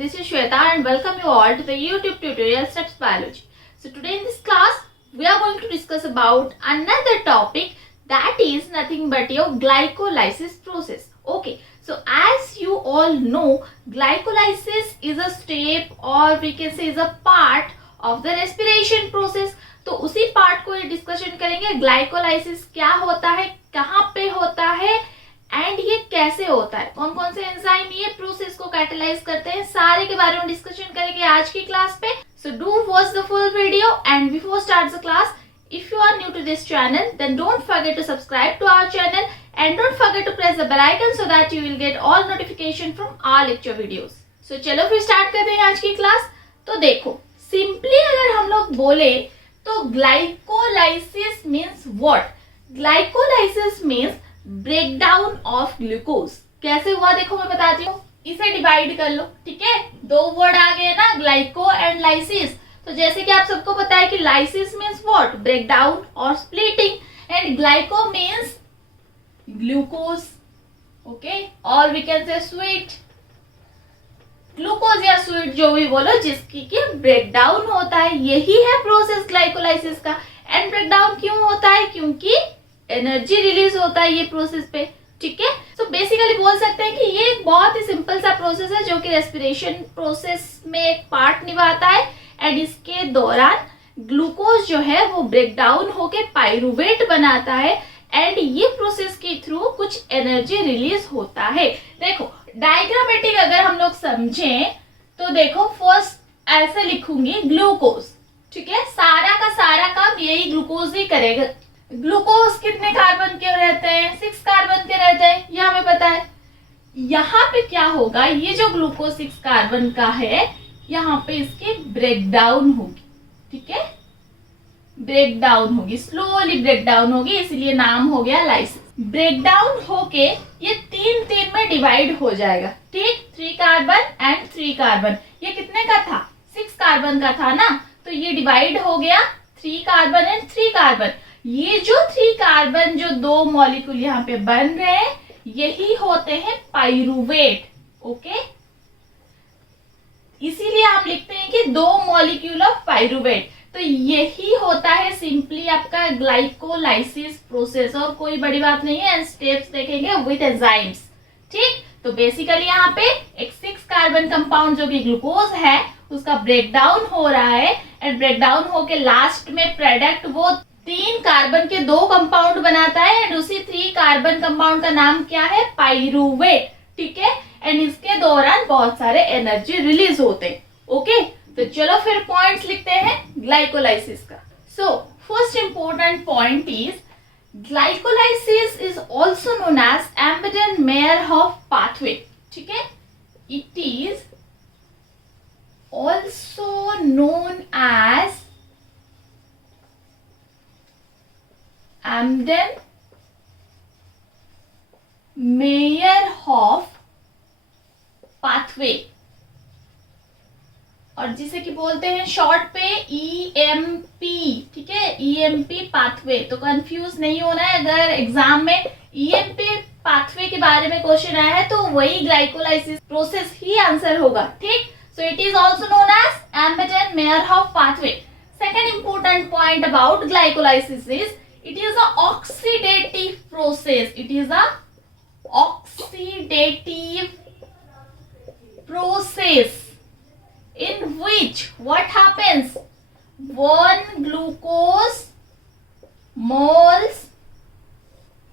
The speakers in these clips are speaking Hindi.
this is Shweta and welcome you all to the YouTube tutorial Steps Biology. So today in this class, we are going to discuss about another topic that is nothing but your glycolysis process. Okay, so as you all know, glycolysis is a step or we can say is a part of the respiration process. तो उसी पार्ट को ये डिस्कशन करेंगे, ग्लाइकोलाइसिस क्या होता है, कहाँ पे होता है एंड ये कैसे होता है, कौन कौन से एंजाइम ये प्रोसेस को कैटेलाइज करते हैं, सारे के बारे में डिस्कशन करेंगे आज की क्लास पे. So do watch the full video and before start the class, if you are new to this channel then don't forget to subscribe to our channel and don't forget to press the bell icon so that you will get all notification from our lecture videos. So चलो फिर स्टार्ट करते हैं आज की क्लास. तो देखो सिंपली अगर हम लोग बोले तो glycolysis means what? Glycolysis means breakdown of glucose. कैसे हुआ देखो मैं बताती हूँ. इसे डिवाइड कर लो, ठीक है, दो वर्ड आ गए ना, ग्लाइको एंड लाइसिस. तो जैसे कि आप सबको पता है कि लाइसिस मीन्स व्हाट? ब्रेकडाउन और splitting, and glyco means glucose. Okay, और we can say sweet, glucose या स्वीट जो भी बोलो, जिसकी कि ब्रेकडाउन होता है. यही है प्रोसेस ग्लाइकोलाइसिस का. एंड ब्रेकडाउन क्यों होता है? क्योंकि एनर्जी रिलीज होता है ये प्रोसेस पे, ठीक है. सो बेसिकली बोल सकते हैं कि ये एक बहुत ही सिंपल सा प्रोसेस है जो कि रेस्पिरेशन प्रोसेस में एक पार्ट निभाता है. एंड इसके दौरान ग्लूकोज जो है वो ब्रेकडाउन होके पाइरुवेट बनाता है एंड ये प्रोसेस के थ्रू कुछ एनर्जी रिलीज होता है. देखो डायग्रामेटिक अगर हम लोग समझें तो देखो फर्स्ट ऐसे लिखूंगी ग्लूकोज, ठीक है, सारा का सारा काम यही ग्लूकोज ही करेगा. ग्लूकोज कितने कार्बन के रहते हैं? 6 कार्बन के रहते हैं, ये हमें पता है. यहाँ पे क्या होगा, ये जो ग्लूकोज 6 कार्बन का है यहाँ पे इसकी ब्रेकडाउन होगी, ठीक है, ब्रेकडाउन होगी, स्लोली ब्रेकडाउन होगी, इसलिए नाम हो गया लाइसिस. ब्रेकडाउन होके ये 3 में डिवाइड हो जाएगा, ठीक, 3 कार्बन एंड 3 कार्बन. ये कितने का था? 6 कार्बन का था ना, तो ये डिवाइड हो गया 3 कार्बन एंड 3 कार्बन. ये जो 3 कार्बन जो 2 मॉलिक्यूल यहाँ पे बन रहे हैं यही होते हैं पाइरुवेट. ओके, इसीलिए आप लिखते हैं कि 2 मॉलिक्यूल ऑफ पाइरुवेट. तो यही होता है सिंपली आपका ग्लाइकोलाइसिस प्रोसेस, और कोई बड़ी बात नहीं है. स्टेप्स देखेंगे विद एंजाइम्स, ठीक. तो बेसिकली यहाँ पे एक 6 कार्बन कंपाउंड जो कि ग्लूकोज है उसका ब्रेकडाउन हो रहा है एंड ब्रेकडाउन होके लास्ट में प्रोडक्ट वो 3 कार्बन के 2 कंपाउंड बनाता है एंड उसी 3 कार्बन कंपाउंड का नाम क्या है? पाइरुवेट, ठीक है. एंड इसके दौरान बहुत सारे एनर्जी रिलीज होते हैं. ओके, तो चलो फिर पॉइंट्स लिखते हैं ग्लाइकोलाइसिस का. So first important point is glycolysis is also known as Embden Meyerhof pathway, ठीक है. It is also known as Embden Meyerhof pathway, और जिसे कि बोलते हैं शॉर्ट पे EMP, ठीक है, EMP पाथवे. तो कंफ्यूज नहीं होना है, अगर एग्जाम में EMP पाथवे के बारे में क्वेश्चन आया है तो वही ग्लाइकोलाइसिस प्रोसेस ही आंसर होगा, ठीक. So it is also known as Embden Meyerhof pathway. Second important point about glycolysis is it is a oxidative process. It is a oxidative process in which what happens? 1 glucose moles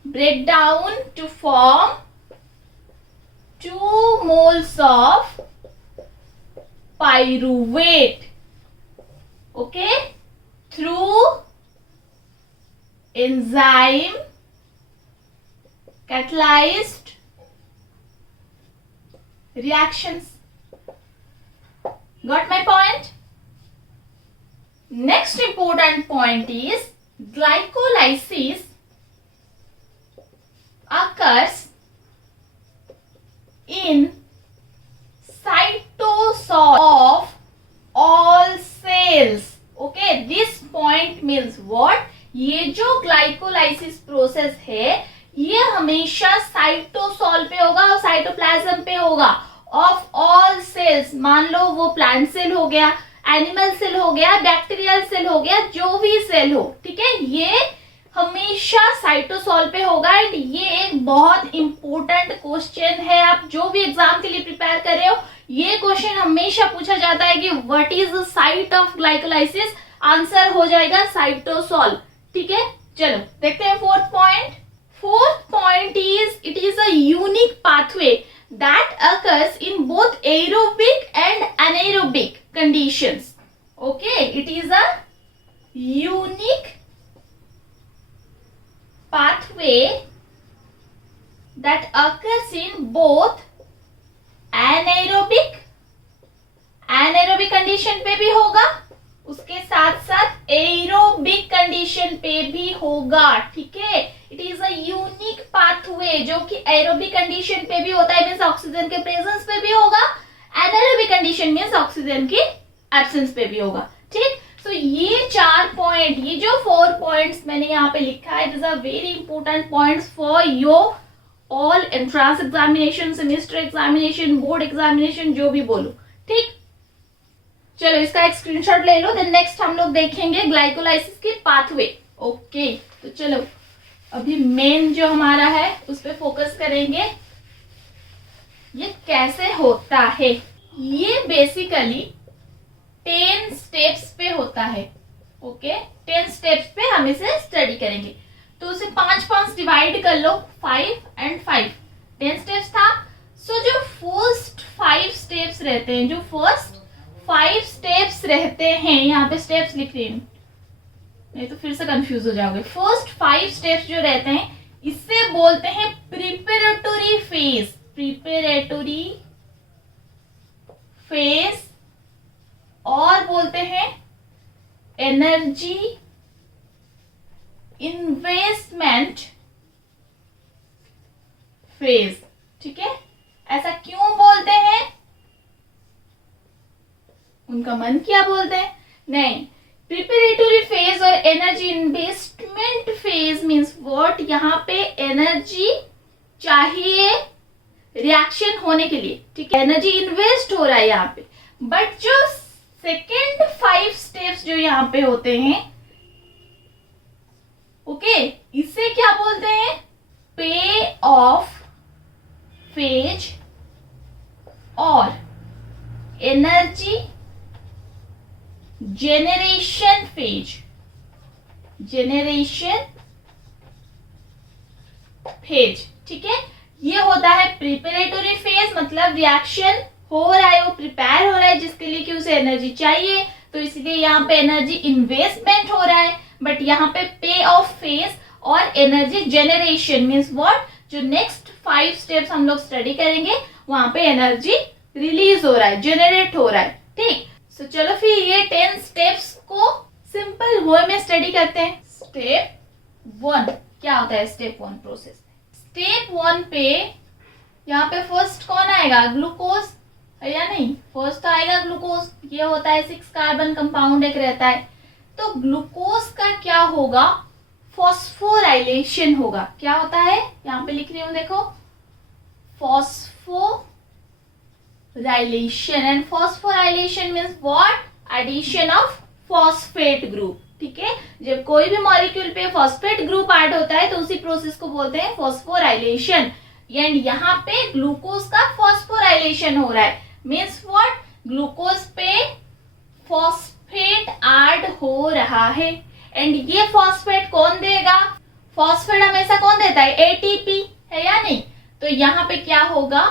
break down to form 2 moles of pyruvate. Okay, through enzyme catalyzed reactions. Got my point? Next important point is glycolysis occurs in cytosol of all cells. Okay, this point means what? ये जो ग्लाइकोलाइसिस प्रोसेस है ये हमेशा साइटोसॉल पे होगा और साइटोप्लाज्म पे होगा, ऑफ ऑल सेल्स, मान लो वो प्लांट सेल हो गया, एनिमल सेल हो गया, बैक्टीरियल सेल हो गया, जो भी सेल हो, ठीक है, ये हमेशा साइटोसॉल पे होगा। एंड ये एक बहुत इंपॉर्टेंट क्वेश्चन है, आप जो भी एग्जाम के लिए प्रिपेयर कर रहे हो, ये क्वेश्चन हमेशा पूछा जाता है कि what is the site of glycolysis, answer हो जाएगा साइटोसॉल, ठीक है। चलो देखते हैं fourth point. Fourth point is it is a unique pathway that occurs in both aerobic and anaerobic conditions. Okay, it is a unique pathway that occurs in both anaerobic condition पे भी होगा, उसके साथ साथ एरोबिक कंडीशन पे भी होगा, ठीक है। It is a unique pathway जो कि एरोबिक कंडीशन पे भी होता है, मीन्स ऑक्सीजन के प्रेजेंस पे भी होगा, एनारोबिक कंडीशन मीन्स ऑक्सीजन की एब्सेंस पे भी होगा, ठीक। सो ये 4 पॉइंट, ये जो 4 पॉइंट्स मैंने यहाँ पे लिखा है, this are very important points for your all entrance examination, semester examination, board examination, जो भी बोलो, ठीक। चलो इसका एक स्क्रीनशॉट ले लो। देन नेक्स्ट हम लोग देखेंगे ग्लाइकोलाइसिस की पाथवे। ओके, तो चलो अभी मेन जो हमारा है उस पर फोकस करेंगे, ये कैसे होता है। ये बेसिकली 10 स्टेप्स पे होता है, ओके 10 स्टेप्स पे हम इसे स्टडी करेंगे। तो उसे 5 डिवाइड कर लो, 5 and 5, 10 स्टेप्स था। सो जो फर्स्ट 5 स्टेप्स रहते हैं, जो फर्स्ट 5 स्टेप्स रहते हैं, यहाँ पे स्टेप्स लिख रही हूँ, नहीं तो फिर से कंफ्यूज हो जाओगे। फर्स्ट 5 स्टेप्स जो रहते हैं, इससे बोलते हैं प्रिपरेटरी फेज, प्रिपरेटरी फेज, और बोलते हैं एनर्जी इन्वेस्टमेंट फेज, ठीक है। ऐसा क्यों बोलते हैं, उनका मन क्या बोलते हैं, नहीं, प्रिपरेटरी फेज और energy investment phase means what, यहाँ पे एनर्जी चाहिए रिएक्शन होने के लिए, ठीक है, एनर्जी इन्वेस्ट हो रहा है यहाँ पे। बट जो सेकेंड 5 स्टेप्स जो यहाँ पे होते हैं, ओके, इसे क्या बोलते हैं, पे ऑफ फेज और energy generation phase, generation phase, ठीक है। ये होता है प्रिपरेटरी फेज, मतलब रिएक्शन हो रहा है, वो प्रिपेयर हो रहा है जिसके लिए कि उसे एनर्जी चाहिए, तो इसलिए यहाँ पे एनर्जी इन्वेस्टमेंट हो रहा है। बट यहाँ पे ऑफ फेज और एनर्जी जेनरेशन मीन्स व्हाट, जो नेक्स्ट 5 स्टेप्स हम लोग स्टडी करेंगे, वहां पे एनर्जी रिलीज हो रहा है, जेनरेट हो रहा है, ठीक। तो चलो फिर ये 10 स्टेप्स को सिंपल वे में स्टडी करते हैं। स्टेप 1 क्या होता है, स्टेप 1 प्रोसेस। स्टेप 1 पे यहाँ पे फर्स्ट कौन आएगा, ग्लूकोज है या नहीं, फर्स्ट तो आएगा ग्लूकोज। ये होता है 6 कार्बन कंपाउंड एक रहता है, तो ग्लूकोज का क्या होगा, फॉस्फोराइलेशन होगा। क्या होता है, यहाँ पे लिख रही हूं देखो, phosphorylation, and phosphorylation means what, addition of phosphate group, ठीक है। जब कोई भी मॉलिक्यूल पे फॉस्फेट ग्रुप ऐड होता है तो उसी प्रोसेस को बोलते हैं फॉस्फोराइलेशन। एंड यहाँ पे ग्लूकोज का फॉस्फोराइलेशन हो रहा है, मीन्स व्हाट, ग्लूकोज पे फॉस्फेट ऐड हो रहा है। एंड ये फॉस्फेट कौन देगा, फॉस्फेट हमेशा कौन देता है, एटीपी है या नहीं। तो यहाँ पे क्या होगा,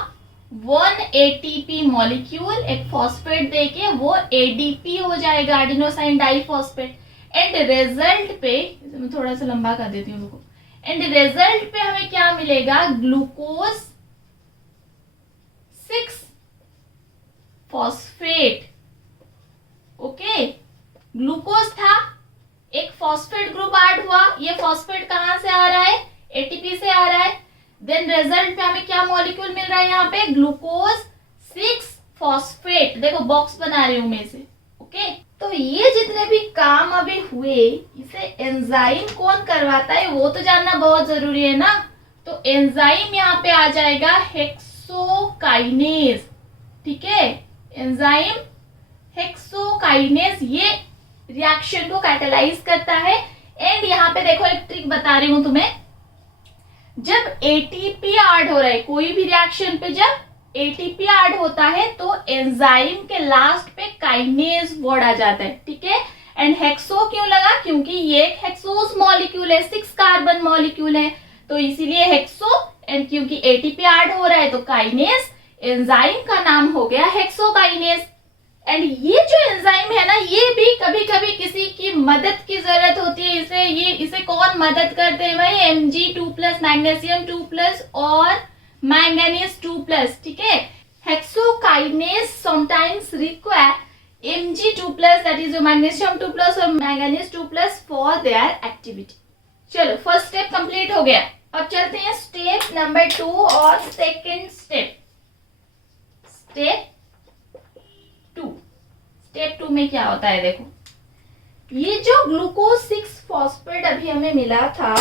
1 एटीपी मॉलिक्यूल एक फॉस्फेट देके वो एडीपी हो जाएगा, एडिनोसाइन डाइफॉस्फेट। एंड रिजल्ट पे, मैं थोड़ा सा लंबा कर देती हूँ रुको, एंड रिजल्ट पे हमें क्या मिलेगा, ग्लूकोज 6 फॉस्फेट, ओके। ग्लूकोज था, एक फॉस्फेट ग्रुप ऐड हुआ, ये फॉस्फेट कहां से आ रहा है, एटीपी से आ रहा है। देन रिजल्ट में हमें क्या मॉलिक्यूल मिल रहा है, यहाँ पे ग्लूकोज 6 फॉस्फेट, देखो बॉक्स बना रही हूं मैं इसे, ओके। तो ये जितने भी काम अभी हुए, इसे एंजाइम कौन करवाता है वो तो जानना बहुत जरूरी है ना। तो एंजाइम यहाँ पे आ जाएगा हेक्सोकाइनेज, ठीक है, एंजाइम हेक्सोकाइनेज ये रिएक्शन को कैटालाइज करता है। एंड यहाँ पे देखो एक ट्रिक बता रही हूं तुम्हें, जब एटीपी ऐड हो रहा है कोई भी रिएक्शन पे, जब एटीपी ऐड होता है तो एंजाइम के लास्ट पे काइनेज वर्ड आ जाता है, ठीक है। एंड हेक्सो क्यों लगा, क्योंकि ये एक हेक्सोस मॉलिक्यूल है, 6 कार्बन मॉलिक्यूल है, तो इसीलिए हेक्सो। एंड क्योंकि एटीपी ऐड हो रहा है तो काइनेज, एंजाइम का नाम हो गया हेक्सोकाइनेज। एंड ये जो एंजाइम है ना, ये भी कभी कभी किसी की मदद की जरूरत होती है। इसे कौन मदद करते हैं भाई, Mg2+, मैग्नीशियम 2+ और मैंगनीज 2+, ठीक है। Hexokinase sometimes require Mg2+, that is magnesium 2+ और मैंगनीज 2+ फॉर देयर एक्टिविटी। चलो फर्स्ट स्टेप कंप्लीट हो गया। अब चलते हैं स्टेप नंबर 2 और सेकेंड स्टेप। स्टेप 2 में क्या होता है, देखो ये जो ग्लूकोज 6 फॉस्फेट अभी हमें मिला था,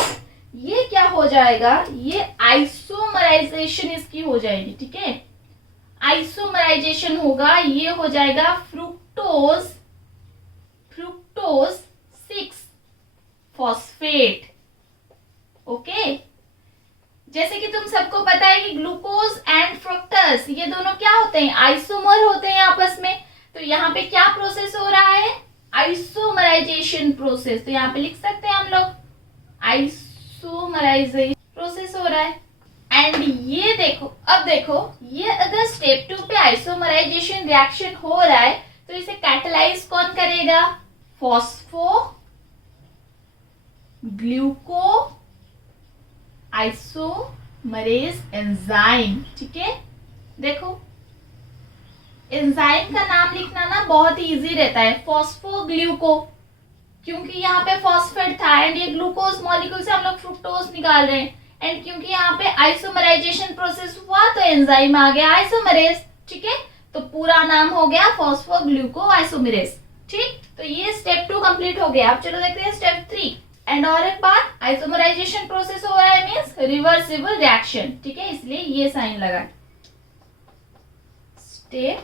ये क्या हो जाएगा, ये आइसोमराइजेशन इसकी हो जाएगी, ठीक है। आइसोमराइजेशन होगा, ये हो जाएगा फ्रुक्टोज 6 फॉस्फेट। ओके, जैसे कि तुम सबको पता है कि ग्लूकोज एंड फ्रुक्टोज ये दोनों क्या होते हैं, आइसोमर होते हैं आपस में। तो यहाँ पे क्या प्रोसेस हो रहा है, आइसोमराइजेशन प्रोसेस। तो यहाँ पे लिख सकते हैं हम लोग आइसोमराइजेशन प्रोसेस हो रहा है। एंड ये देखो, अब देखो ये अगर स्टेप 2 पे आइसोमराइजेशन रिएक्शन हो रहा है तो इसे कैटालाइज कौन करेगा, फॉस्फो ग्लूको आइसोमरेज एंजाइम, ठीक है। देखो एंजाइम का नाम लिखना ना बहुत ही इजी रहता है, फॉस्फोग्लूको, क्योंकि यहाँ पे फॉस्फेट था एंड ये ग्लूकोज मॉलिक्यूल से हम लोग फ्रुक्टोज निकाल रहे हैं। एंड क्योंकि यहाँ पे आइसोमराइजेशन प्रोसेस हुआ तो एंजाइम आ गया आइसोमरेज, ठीक है। तो पूरा नाम हो गया फॉस्फोग्लूको आइसोमरेज, ठीक। तो ये स्टेप 2 कंप्लीट हो गया। अब चलो देखते हैं स्टेप 3। एंड और एक बात, आइसोमराइजेशन प्रोसेस हो रहा है मींस रिवर्सिबल रिएक्शन, ठीक है, इसलिए ये साइन लगा। स्टेप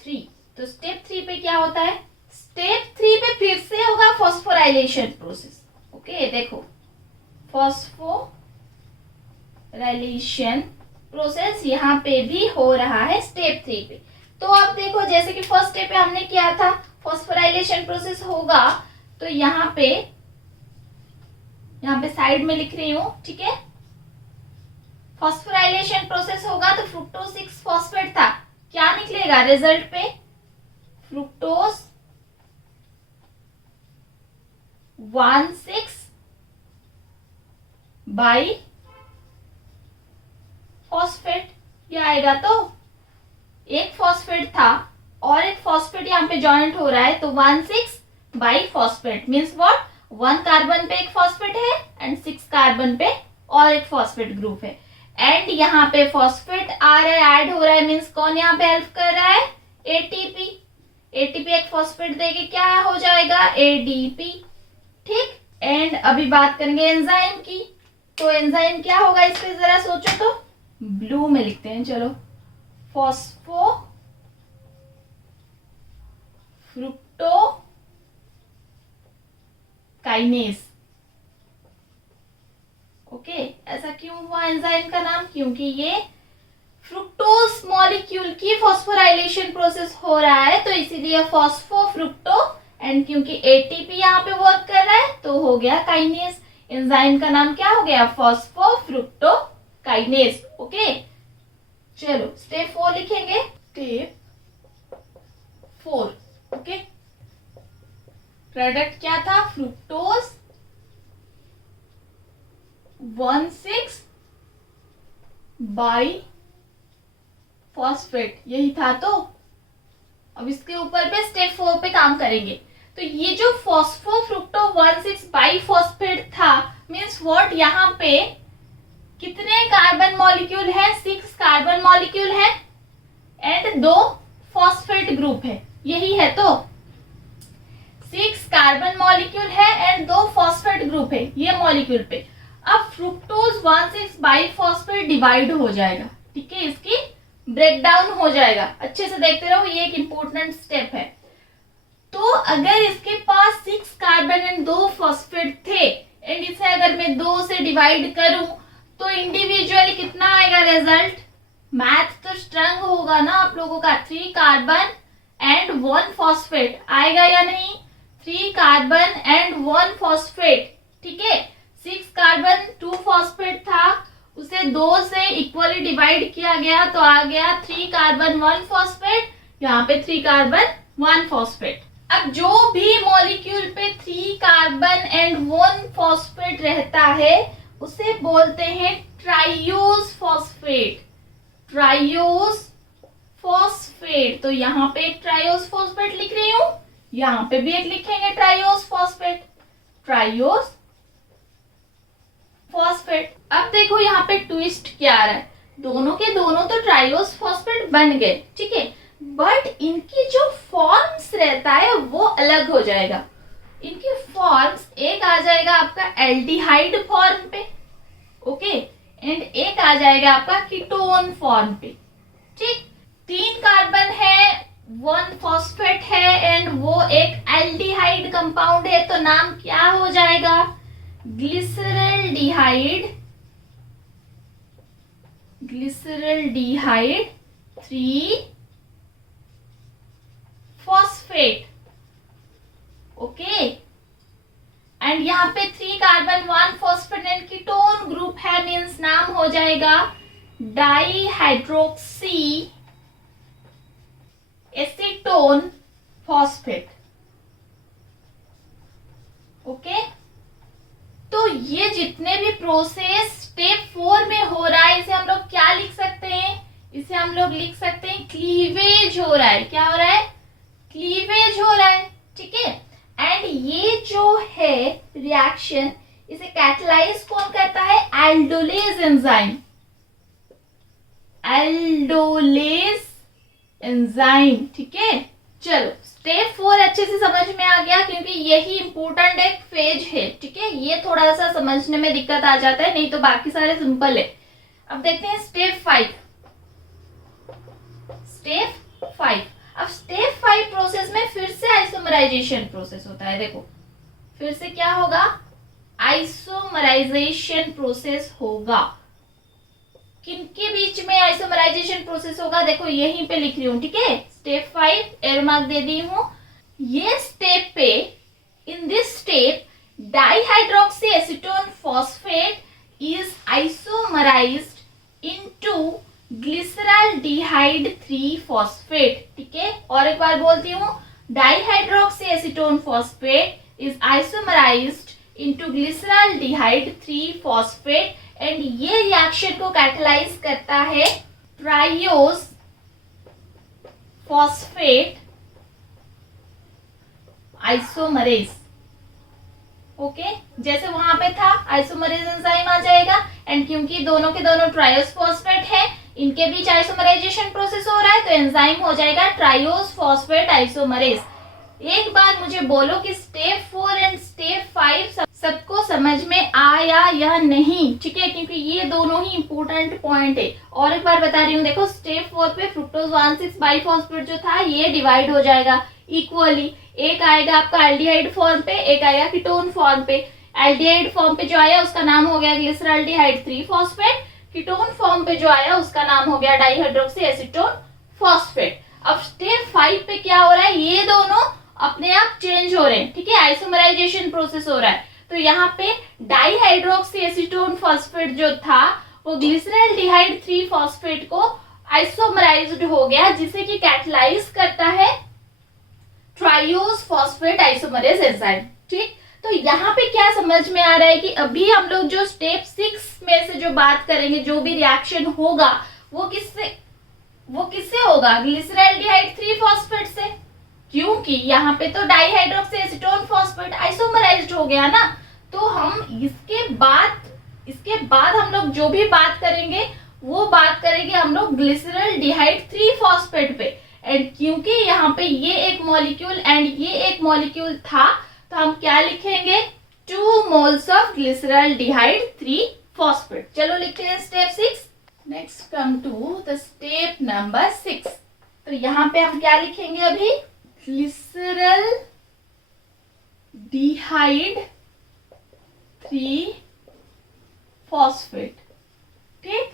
3, तो स्टेप 3 पे क्या होता है, स्टेप 3 पे फिर से होगा फॉस्फोराइलेशन प्रोसेस। ओके, देखो फॉस्फोराइलेशन प्रोसेस यहाँ पे भी हो रहा है स्टेप 3 पे। तो अब देखो जैसे कि फर्स्ट स्टेप पे हमने किया था, फॉस्फोराइलेशन प्रोसेस होगा तो यहाँ पे साइड में लिख रही हूं, ठीक है। फॉस्फोराइलेशन प्रोसेस होगा तो फ्रुक्टोज 6 फॉस्फेट था, क्या निकलेगा रिजल्ट पे, फ्रुक्टोज 1,6 बाई फॉस्फेट, ये आएगा। तो एक फॉस्फेट था और एक फॉस्फेट यहाँ पे जॉइंट हो रहा है, तो 1,6 by phosphate means what, 1 carbon पे एक फॉस्फेट है एंड 6 कार्बन पे और एक फॉस्फेट ग्रुप है। एंड यहाँ पे फॉस्फेट आ रहा है, ऐड हो रहा है मीन्स कौन यहाँ पे हेल्प कर रहा है, एटीपी। एटीपी एक फॉस्फेट देके क्या हो जाएगा, एडीपी, ठीक। एंड अभी बात करेंगे एंजाइम की, तो एंजाइम क्या होगा इस पे जरा सोचो तो, ब्लू में लिखते हैं, चलो फॉस्फो फ्रुक्टो काइनेज। ओके, ऐसा क्यों हुआ एंजाइम का नाम, क्योंकि ये फ्रुक्टोज मॉलिक्यूल की फॉस्फोराइलेशन प्रोसेस हो रहा है तो इसीलिए फॉस्फो फ्रुक्टो, एंड क्योंकि एटीपी यहाँ पे वर्क कर रहा है तो हो गया काइनेज। एंजाइम का नाम क्या हो गया, फॉस्फो फ्रुक्टो काइनेज। ओके, चलो स्टेप 4 लिखेंगे, स्टेप 4। ओके, प्रोडक्ट क्या था, फ्रुक्टोज 1,6 बाई फॉस्फेट, यही था। तो अब इसके ऊपर पे स्टेप 4 पे काम करेंगे। तो ये जो फॉस्फो फ्रुक्टो 1,6 बाई फॉस्फेट था मीन्स व्हाट, यहाँ पे कितने कार्बन मॉलिक्यूल है, 6 कार्बन मॉलिक्यूल है एंड 2 फॉस्फेट ग्रुप है, यही है। तो 6 कार्बन मॉलिक्यूल है एंड 2 फॉस्फेट ग्रुप है ये मॉलिक्यूल पे। अब फ्रुक्टोज 1,6 बाई फॉस्फेट डिवाइड हो जाएगा, ठीक है, इसकी ब्रेक डाउन हो जाएगा। अच्छे से देखते रहो, ये एक इम्पोर्टेंट स्टेप है। तो अगर इसके पास 6 कार्बन एंड 2 फॉस्फेट थे एंड इसे अगर मैं 2 से डिवाइड करूं तो इंडिविजुअली कितना आएगा रिजल्ट? मैथ तो स्ट्रॉन्ग होगा ना आप लोगों का। 3 कार्बन एंड 1 फॉस्फेट आएगा या नहीं? 3 कार्बन एंड 1 फॉस्फेट, ठीक है। 6 कार्बन 2 फॉस्फेट था, उसे 2 से इक्वली डिवाइड किया गया तो आ गया 3 कार्बन 1 फॉस्फेट, यहाँ पे 3 कार्बन 1 फॉस्फेट। अब जो भी मॉलिक्यूल पे 3 कार्बन एंड 1 फॉस्फेट रहता है उसे बोलते हैं ट्राइयोस फॉस्फेट। ट्राइयोस फॉस्फेट, तो यहाँ पे एक ट्राइयोस फॉस्फेट लिख रही हूं, यहाँ पे भी एक लिखेंगे ट्राइयोस फॉस्फेट, ट्राइयोस फॉस्फेट। अब देखो यहाँ पे ट्विस्ट क्या आ रहा है, दोनों के दोनों तो ट्राइयोस फॉस्फेट बन गए, ठीक है, बट इनकी जो फॉर्म्स रहता है वो अलग हो जाएगा। इनकी फॉर्म्स, एक आ जाएगा आपका एल्डिहाइड फॉर्म पे, ओके, एंड एक आ जाएगा आपका कीटोन फॉर्म पे, ठीक। 3 कार्बन है, 1 फॉस्फेट है एंड वो एक एल्डिहाइड कंपाउंड है, तो नाम क्या हो जाएगा? Glyceraldehyde, glyceraldehyde 3 phosphate, okay. And यहाँ पे 3 carbon 1 phosphate and ketone group है, मींस नाम हो जाएगा डाइहाइड्रोक्सी एसीटोन फॉस्फेट, ओके। तो ये जितने भी प्रोसेस स्टेप 4 में हो रहा है इसे हम लोग क्या लिख सकते हैं? इसे हम लोग लिख सकते हैं क्लीवेज हो रहा है। क्या हो रहा है? क्लीवेज हो रहा है, ठीक है। एंड ये जो है रिएक्शन, इसे कैटलाइज कौन करता है? एल्डोलेज एंजाइम, एल्डोलेज एंजाइम, ठीक है। चलो स्टेप 4 अच्छे से समझ में आ गया, क्योंकि यही इंपॉर्टेंट एक फेज है, ठीक है। ये थोड़ा सा समझने में दिक्कत आ जाता है, नहीं तो बाकी सारे सिंपल है। अब देखते हैं स्टेप 5। स्टेप 5, अब स्टेप 5 प्रोसेस में फिर से आइसोमराइजेशन प्रोसेस होता है। देखो फिर से क्या होगा? आइसोमराइजेशन प्रोसेस होगा। किनके बीच में आइसोमराइजेशन प्रोसेस होगा? देखो यहीं पे लिख रही हूँ, ठीक है। स्टेप 5 एरो मार्क दे दी हूँ। ये स्टेप पे, in this step dihydroxy acetone phosphate is isomerized into glyceraldehyde 3 phosphate, ठीक है। और एक बार बोलती हूँ, dihydroxy acetone phosphate is isomerized into glyceraldehyde 3 phosphate and ये रिएक्शन को कैटलाइज करता है ट्राइयोस फॉस्फेट आइसोमरेज, ओके। जैसे वहां पे था आइसोमरेज एंजाइम आ जाएगा, एंड क्योंकि दोनों के दोनों ट्राइयोस फॉस्फेट है, इनके बीच आइसोमराइजेशन प्रोसेस हो रहा है, तो एंजाइम हो जाएगा ट्राइयोस फॉस्फेट आइसोमरेज। एक बार मुझे बोलो कि स्टेप 4 एंड स्टेप 5 सबको समझ में आया या नहीं, ठीक है, क्योंकि ये दोनों ही इंपॉर्टेंट पॉइंट है। और एक बार बता रही हूँ, देखो स्टेप 4 पे फ्रुक्टोज 1,6 बाइफॉस्फेट जो था ये डिवाइड हो जाएगा इक्वली। एक आएगा आपका एल्डिहाइड फॉर्म पे, एक आएगा कीटोन फॉर्म पे। एल्डिहाइड फॉर्म पे जो आया उसका नाम हो गया ग्लिसरल्डिहाइड 3 फॉस्फेट, कीटोन फॉर्म पे जो आया उसका नाम हो गया डाइहाइड्रोक्सी एसीटोन फॉस्फेट। अब स्टेप 5 पे क्या हो रहा है? ये दोनों अपने आप चेंज हो रहे हैं, ठीक है, आइसोमराइजेशन प्रोसेस हो रहा है। तो यहाँ पे डाइहाइड्रोक्सी एसीटोन फॉस्फेट जो था वो ग्लिसरल्डिहाइड 3 फॉस्फेट को आइसोमराइज्ड हो गया, जिसे कि कैटलाइज करता है ट्राइयोस फॉस्फेट आइसोमरेज एंजाइम, ठीक। तो यहाँ पे क्या समझ में आ रहा है कि अभी हम लोग जो स्टेप 6 में से जो बात करेंगे, जो भी रिएक्शन होगा वो किससे होगा? ग्लिसरल्डिहाइड 3 फॉस्फेट से, क्योंकि यहाँ पे तो डाइहाइड्रोक्सी एसीटोन फॉस्फेट आइसोमराइज्ड हो गया ना। तो हम इसके बाद हम लोग जो भी बात करेंगे वो बात करेंगे हम लोग ग्लिसरल्डिहाइड 3 फॉस्फेट पे। एंड क्योंकि यहाँ पे ये एक मॉलिक्यूल एंड ये एक मॉलिक्यूल था, तो हम क्या लिखेंगे? 2 मोल्स ऑफ ग्लिसरल्डिहाइड 3 फॉस्फेट। चलो लिखते हैं step 6। Next come to the step number 6। तो यहाँ पे हम क्या लिखेंगे अभी, ग्लिसरल डिहाइड 3 फॉस्फेट, ठीक।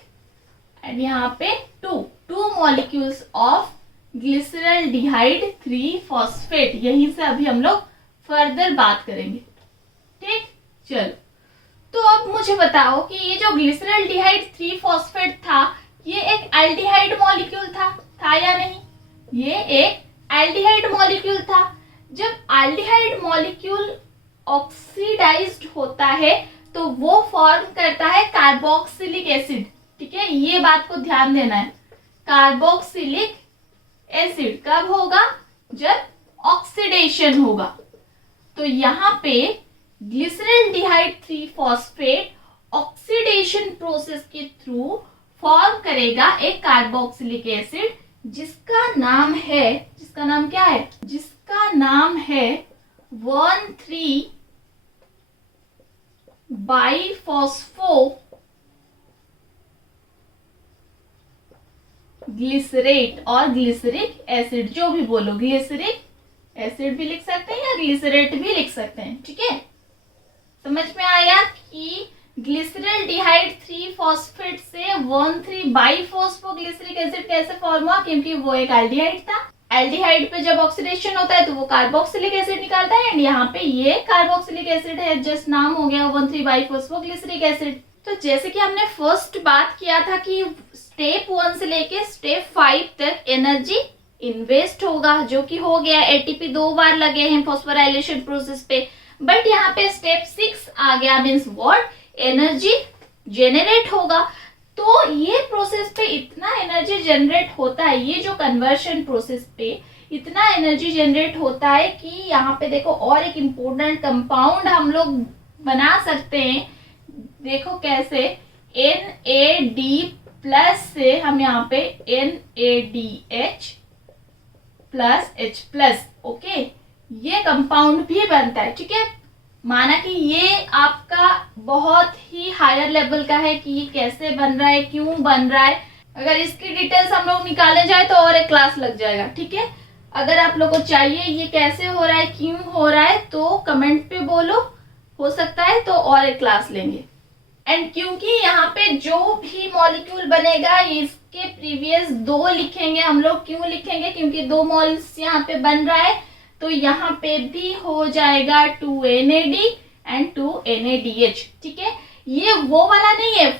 एंड यहाँ पे two molecules of glyceraldehyde 3 phosphate, यहीं से अभी हम लोग फर्दर बात करेंगे, ठीक। चलो, तो अब मुझे बताओ कि ये जो ग्लिसरल डिहाइड 3 फॉस्फेट था, ये एक एल्डिहाइड मॉलिक्यूल था या नहीं? ये एक एल्डिहाइड मॉलिक्यूल था। जब एल्डिहाइड मॉलिक्यूल ऑक्सीडाइज्ड होता है तो वो फॉर्म करता है कार्बोक्सिलिक एसिड, ठीक है, ये बात को ध्यान देना है। कार्बोक्सिलिक एसिड कब होगा? जब ऑक्सीडेशन होगा। तो यहाँ पे ग्लिसरल डिहाइड 3 फॉस्फेट ऑक्सीडेशन प्रोसेस के थ्रू फॉर्म करेगा एक कार्बोक्सिलिक एसिड, जिसका नाम क्या है? जिसका नाम है 1,3 बाइफॉस्फो ग्लिसरेट और ग्लिसरिक एसिड, जो भी बोलो, ग्लिसरिक एसिड भी लिख सकते हैं या ग्लिसरेट भी लिख सकते हैं, ठीक है। समझ में आया कि ग्लिसरल डिहाइड 3 फॉस्फेट से 1,3 बाइफॉस्फोग्लिसरिक एसिड कैसे फॉर्म हुआ? क्योंकि वो एक एल्डिहाइड था। एल्डिहाइड पे जब ऑक्सीडेशन होता है तो वो कार्बोक्सिलिक एसिड निकालता है, एंड यहाँ पे ये कार्बोक्सिलिक एसिड है, जस्ट नाम हो गया 1,3 बाइफॉस्फोग्लिसरिक एसिड। तो जैसे कि हमने फर्स्ट बात किया था कि स्टेप 1 से लेके स्टेप 5 तक एनर्जी इन्वेस्ट होगा, जो कि हो गया। एटीपी 2 बार लगे हैं फॉस्फोराइलेशन प्रोसेस पे, बट यहाँ पे स्टेप 6 आ गया, मीन्स व्हाट, एनर्जी जेनरेट होगा। तो ये प्रोसेस पे इतना एनर्जी जनरेट होता है, ये जो कन्वर्शन प्रोसेस पे इतना एनर्जी जनरेट होता है कि यहाँ पे देखो और एक इम्पोर्टेंट कंपाउंड हम लोग बना सकते हैं। देखो कैसे, NAD प्लस से हम यहाँ पे NADH plus H plus, okay, ये कंपाउंड भी बनता है, ठीक है। माना कि ये आपका बहुत ही हायर लेवल का है कि ये कैसे बन रहा है, क्यों बन रहा है। अगर इसकी डिटेल्स हम लोग निकाले जाए तो और एक क्लास लग जाएगा, ठीक है। अगर आप लोगों को चाहिए ये कैसे हो रहा है, क्यों हो रहा है, तो कमेंट पे बोलो, हो सकता है तो और एक क्लास लेंगे। एंड क्योंकि यहाँ पे जो भी मॉलिक्यूल बनेगा इसके प्रीवियस 2 लिखेंगे हम लोग। क्यों लिखेंगे? क्योंकि 2 मॉल्स यहाँ पे बन रहा है, तो यहाँ पे भी हो जाएगा 2NAD एंड 2NADH, ठीक है। ये वो वाला नहीं है,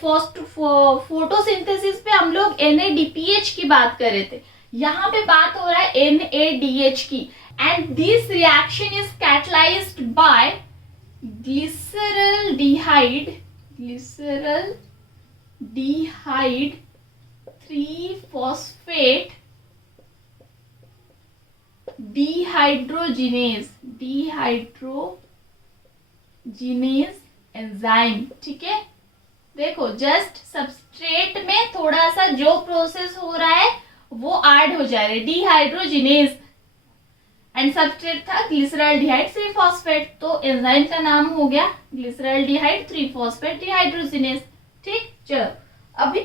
फोटोसिंथेसिस पे हम लोग NADPH की बात कर रहे थे, यहाँ पे बात हो रहा है NADH की। And this reaction is catalysed by glyceraldehyde 3 phosphate dehydrogenase enzyme, ठीक है। देखो जस्ट सबस्ट्रेट में थोड़ा सा जो प्रोसेस हो रहा है वो ऐड हो जा रहा है, डिहाइड्रोजिनेज, एंड सबस्ट्रेट था ग्लिसरल डिहाइड 3 फॉस्फेट, तो एंजाइम का नाम हो गया ग्लिसरल डिहाइड 3 फॉस्फेट डिहाइड्रोजिनेज, ठीक। चलो अभी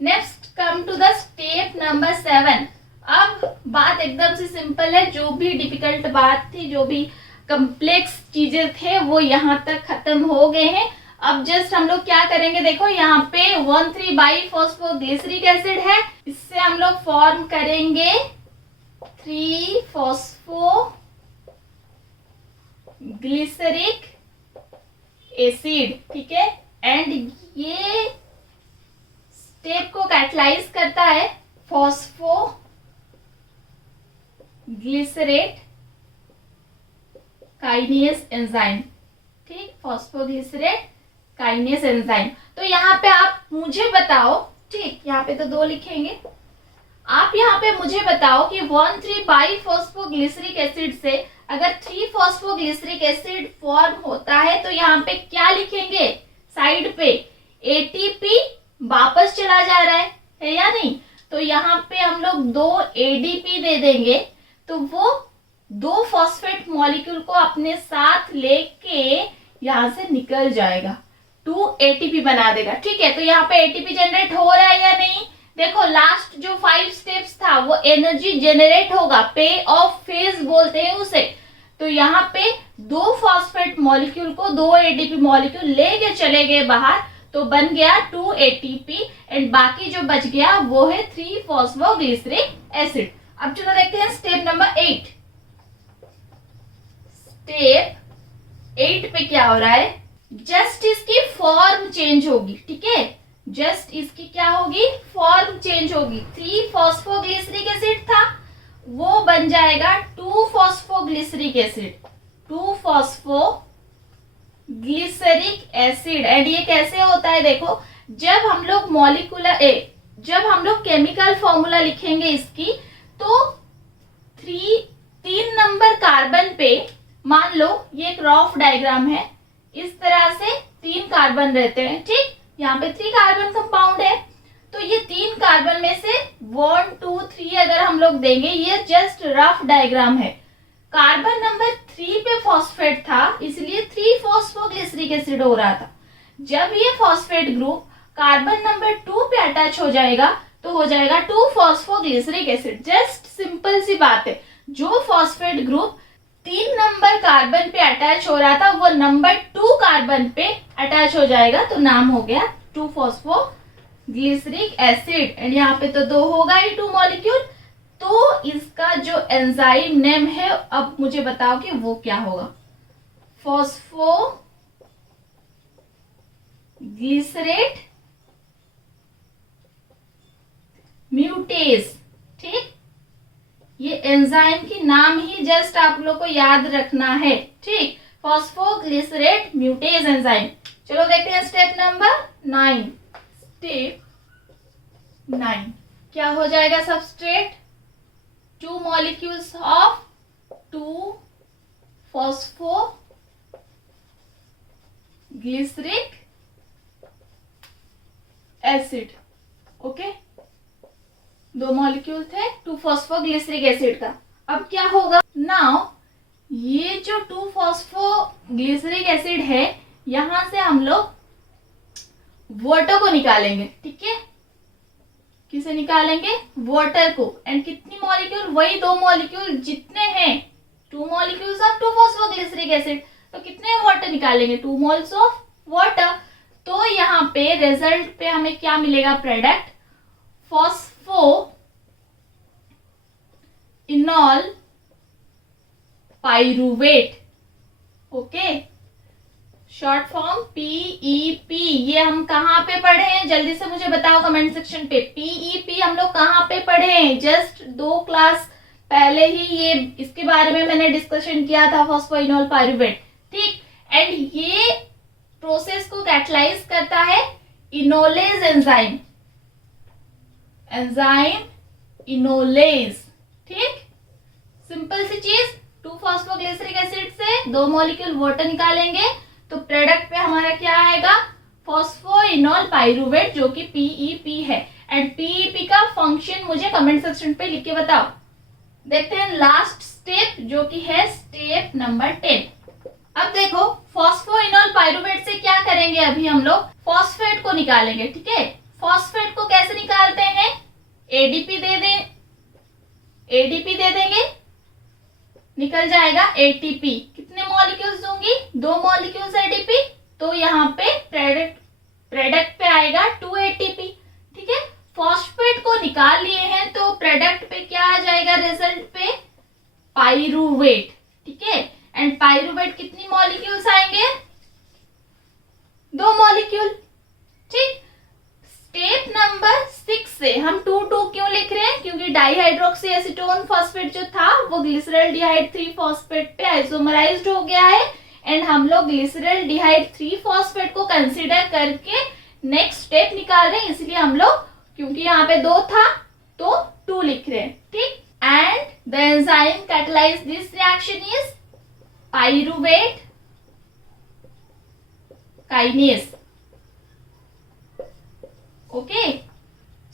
next come to the step number 7। अब बात एकदम से सिंपल है, जो भी डिफिकल्ट बात थी, जो भी कॉम्प्लेक्स चीजें थे वो यहाँ तक खत्म हो गए हैं। अब जस्ट हम लोग क्या करेंगे, देखो यहाँ पे 1,3 बाइफॉस्फोग्लिसरिक एसिड है, इससे हम लोग फॉर्म करेंगे 3 फॉस्फोग्लिसरिक एसिड, ठीक है। एंड ये स्टेप को कैटलाइज करता है फॉस्फोग्लिसरेट काइनेस एंजाइम, ठीक, फॉस्फोग्लिसरेट काइनेस एंजाइम। तो यहाँ पे आप मुझे बताओ, ठीक, यहाँ पे तो 2 लिखेंगे, आप यहाँ पे मुझे बताओ कि 1,3 बाइफॉस्फोग्लिसरिक एसिड से अगर 3 फॉस्फोग्लिसरिक एसिड फॉर्म होता है तो यहाँ पे क्या लिखेंगे? साइड पे एटीपी वापस चला जा रहा है या नहीं? तो यहाँ पे हम लोग 2 ADP दे देंगे, तो वो 2 फॉस्फेट मॉलिक्यूल को अपने साथ लेके यहाँ से निकल जाएगा। 2 एटीपी बना देगा। ठीक है, तो यहाँ पे एटीपी जनरेट हो रहा है या नहीं? देखो लास्ट जो 5 स्टेप्स था वो एनर्जी जनरेट होगा, पे ऑफ फेज बोलते हैं उसे। तो यहाँ पे 2 फॉस्फेट मॉलिक्यूल को 2 एटीपी मॉलिक्यूल लेके चले गए बाहर, तो बन गया 2 एटीपी एंड बाकी जो बच गया वो है 3 फॉस्फोग्लिसरिक एसिड। अब चलो देखते हैं स्टेप नंबर 8। स्टेप 8 पे क्या हो रहा है? जस्ट इसकी फॉर्म चेंज होगी। ठीक है, जस्ट इसकी क्या होगी? फॉर्म चेंज होगी। 3 फॉस्फोग्लिसरिक एसिड था, वो बन जाएगा 2 phosphoglyceric acid, 2 phosphoglyceric acid. And ये कैसे होता है? देखो जब हम लोग जब हम लोग केमिकल फॉर्मूला लिखेंगे इसकी, तो 3 नंबर कार्बन पे, मान लो ये एक रॉफ डायग्राम है, इस तरह से 3 कार्बन रहते हैं। ठीक, यहाँ पे 3 कार्बन कंपाउंड है, तो ये 3 कार्बन में से 1 2 3 अगर हम लोग देंगे, ये जस्ट रफ डायग्राम है। कार्बन नंबर 3 पे फॉस्फेट था, इसलिए 3 फॉस्फोग्लिसरिक एसिड हो रहा था। जब ये फॉस्फेट ग्रुप कार्बन नंबर 2 पे अटैच हो जाएगा तो हो जाएगा 2 फॉस्फोग्लिसरिक एसिड। जस्ट सिंपल सी बात है, जो फॉस्फेट ग्रुप 3 नंबर कार्बन पे अटैच हो रहा था वो नंबर 2 कार्बन पे अटैच हो जाएगा, तो नाम हो गया 2 फॉस्फोग्लिसरिक एसिड। एंड यहाँ पे तो 2 होगा ही 2 मॉलिक्यूल, तो इसका जो एंजाइम नेम है, अब मुझे बताओ कि वो क्या होगा? फॉस्फोग्लिसरेट म्यूटेज। ठीक, ये एंजाइम की नाम ही जस्ट आप लोग को याद रखना है। ठीक, फॉस्फोग्लिसरेट म्यूटेज एंजाइम। चलो देखते हैं स्टेप नंबर 9। स्टेप 9 क्या हो जाएगा? Substrate 2 molecules of 2 phosphoglyceric acid. Okay, 2 molecule थे 2 फॉस्फोग्लिसरिक एसिड का। अब क्या होगा? नाउ ये जो 2 फॉस्फोग्लिसरिक एसिड है, यहां से हम लोग वाटर को निकालेंगे। ठीक है, किसे निकालेंगे? वाटर को। एंड कितनी मॉलिक्यूल? वही 2 मॉलिक्यूल जितने हैं, 2 मॉलिक्यूल्स ऑफ 2 फॉस्फोग्लिसरिक एसिड, तो कितने वाटर निकालेंगे? 2 मोल्स ऑफ वाटर। तो यहाँ पे रिजल्ट पे हमें क्या मिलेगा? Product phosphoenol pyruvate. Okay, short form PEP. ये हम कहाँ पे पढ़े हैं? जल्दी से मुझे बताओ कमेंट सेक्शन पे। पीईपी हम लोग कहाँ पे पढ़े हैं? जस्ट 2 क्लास पहले ही ये इसके बारे में मैंने डिस्कशन किया था, फॉस्फोइनॉल पाइरुवेट। ठीक, एंड ये प्रोसेस को कैटलाइज करता है इनोलेज एंजाइम, इनोलेज। ठीक, सिंपल सी चीज, 2 फॉस्फोग्लिसरिक एसिड से 2 मॉलिक्यूल वाटर निकालेंगे, तो प्रोडक्ट पे हमारा क्या आएगा? फॉस्फोइनॉल पाइरुवेट, जो कि पीईपी है। एंड पीईपी का फंक्शन मुझे कमेंट सेक्शन पे लिख के बताओ। देखते हैं लास्ट स्टेप, जो कि है स्टेप नंबर 10। अब देखो फॉस्फोइनॉल पाइरुवेट से क्या करेंगे? अभी हम लोग फॉस्फेट को निकालेंगे। ठीक है, फॉस्फेट को कैसे निकालते हैं? एडीपी दे देंगे, निकल जाएगा एटीपी। कितने मॉलिक्यूल्स दूंगी? 2 मॉलिक्यूल्स एटीपी, तो यहाँ पे प्रोडक्ट पे आएगा 2 एटीपी। ठीक है, फॉस्फेट को निकाल लिए हैं, तो प्रोडक्ट पे क्या आ जाएगा? रिजल्ट पे पाइरुवेट। ठीक है, एंड पाइरुवेट कितनी मॉलिक्यूल्स आएंगे? 2 मॉलिक्यूल। ठीक, स्टेप नंबर 6 से हम 2 क्यों लिख रहे हैं? क्योंकि डाइहाइड्रोक्सी एसीटोन फॉस्फेट जो था वो ग्लिसरॉल्डिहाइड 3 फॉस्फेट पे आइसोमराइज्ड हो गया है, एंड हम लोग ग्लिसरॉल्डिहाइड 3 फॉस्फेट को कंसीडर करके नेक्स्ट स्टेप निकाल रहे हैं, इसलिए हम लोग, क्योंकि यहाँ पे 2 था तो 2 लिख रहे हैं। ठीक, and the enzyme catalyse this reaction is pyruvate kinase. Okay,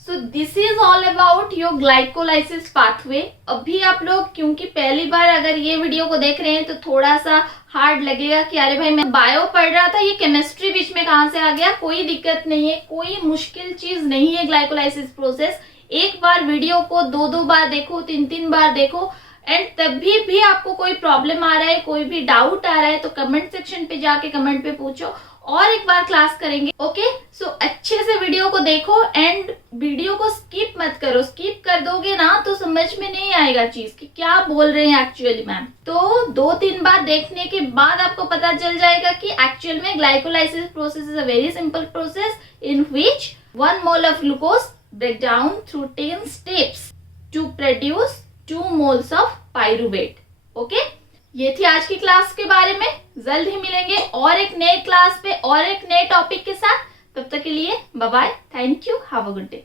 so this is all about your glycolysis pathway. अभी आप लोग क्योंकि पहली बार अगर ये वीडियो को देख रहे हैं तो थोड़ा सा हार्ड लगेगा कि अरे भाई मैं बायो पढ़ रहा था, ये केमिस्ट्री बीच में कहाँ से आ गया। कोई दिक्कत नहीं है, कोई मुश्किल चीज नहीं है ग्लाइकोलाइसिस प्रोसेस। एक बार वीडियो को 2-2 बार देखो, 3-3 बार देखो, एंड तभी भी आपको कोई प्रॉब्लम आ रहा है, कोई भी डाउट आ रहा है तो कमेंट सेक्शन पे जाके कमेंट पे पूछो और एक बार क्लास करेंगे। ओके, सो अच्छे से वीडियो को देखो एंड वीडियो को स्किप मत करो। स्किप कर दोगे ना तो समझ में नहीं आएगा चीज कि क्या बोल रहे हैं एक्चुअली मैम। तो 2-3 बार देखने के बाद आपको पता चल जाएगा कि एक्चुअल में glycolysis process is a very simple process in which 1 mole of glucose break down through 10 steps to produce 2 moles of pyruvate. Okay, ये थी आज की क्लास के बारे में। जल्द ही मिलेंगे और एक नए क्लास पे और एक नए टॉपिक के साथ। तब तक के लिए bye bye, thank you, have a good day.